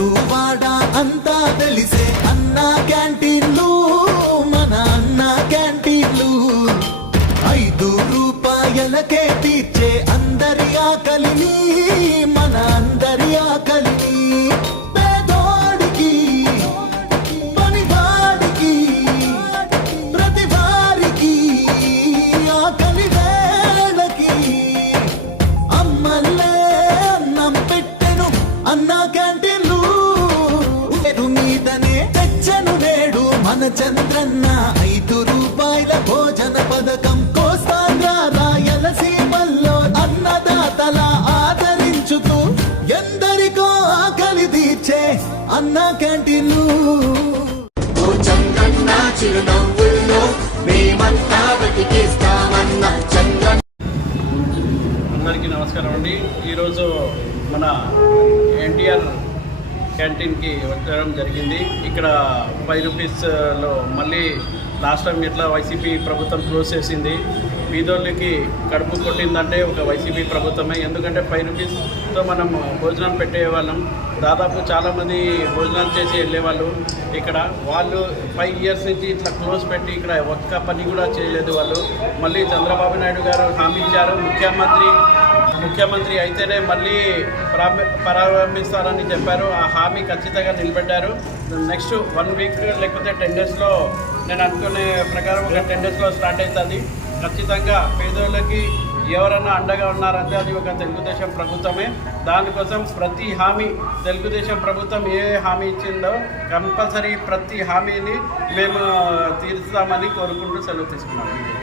ఊరు వాడ అంతా తెలిసే అన్న క్యాంటీన్లు మన అన్న క్యాంటీన్లు. ఐదు రూపాయలకే తీర్చే అందరి ఆకలిని మన చంద్రన్న ఐదు రూపాయల భోజన పథకం కోస్తాంధ్ర రాయలసీమల్లో అన్నదాతల ఆదరించుతూ ఎందరికో ఆకలి తీర్చే అన్న క్యాంటీన్లు. ఓ చంద్రన్న చిరునవ్వుల్లో మేమంతా బతికేస్తామన్న చంద్రన్న అందరికీ నమస్కారం అండి. ఈరోజు మన ఎన్టీఆర్ క్యాంటీన్కి వచ్చడం జరిగింది. ఇక్కడ ఫైవ్ రూపీస్లో మళ్ళీ లాస్ట్ టైం ఇట్లా వైసీపీ ప్రభుత్వం క్లోజ్ చేసింది. బీదోళ్ళకి కడుపు కొట్టిందంటే ఒక వైసీపీ ప్రభుత్వమే. ఎందుకంటే ఫైవ్ రూపీస్తో మనం భోజనం పెట్టేవాళ్ళం. దాదాపు చాలామంది భోజనాలు చేసి వెళ్ళేవాళ్ళు ఇక్కడ. వాళ్ళు ఫైవ్ ఇయర్స్ నుంచి ఇట్లా క్లోజ్ పెట్టి ఇక్కడ ఒక్క పని కూడా చేయలేదు వాళ్ళు. మళ్ళీ చంద్రబాబు నాయుడు గారు హామీ ఇచ్చారు. ముఖ్యమంత్రి ముఖ్యమంత్రి అయితేనే మళ్ళీ ప్రారంభిస్తారని చెప్పారు. ఆ హామీ ఖచ్చితంగా నిలబెట్టారు. నెక్స్ట్ వన్ వీక్ లేకపోతే టెన్ డేస్లో నేను అనుకునే ప్రకారం ఒక టెన్ డేస్లో స్టార్ట్ అవుతుంది ఖచ్చితంగా పేదోళ్ళకి ఎవరన్నా అండగా ఉన్నారంటే అది ఒక తెలుగుదేశం ప్రభుత్వమే. దానికోసం ప్రతి హామీ తెలుగుదేశం ప్రభుత్వం ఏ హామీ ఇచ్చిందో కంపల్సరీ ప్రతి హామీని మేము తీరుస్తామని కోరుకుంటూ సెలవు తీసుకున్నాము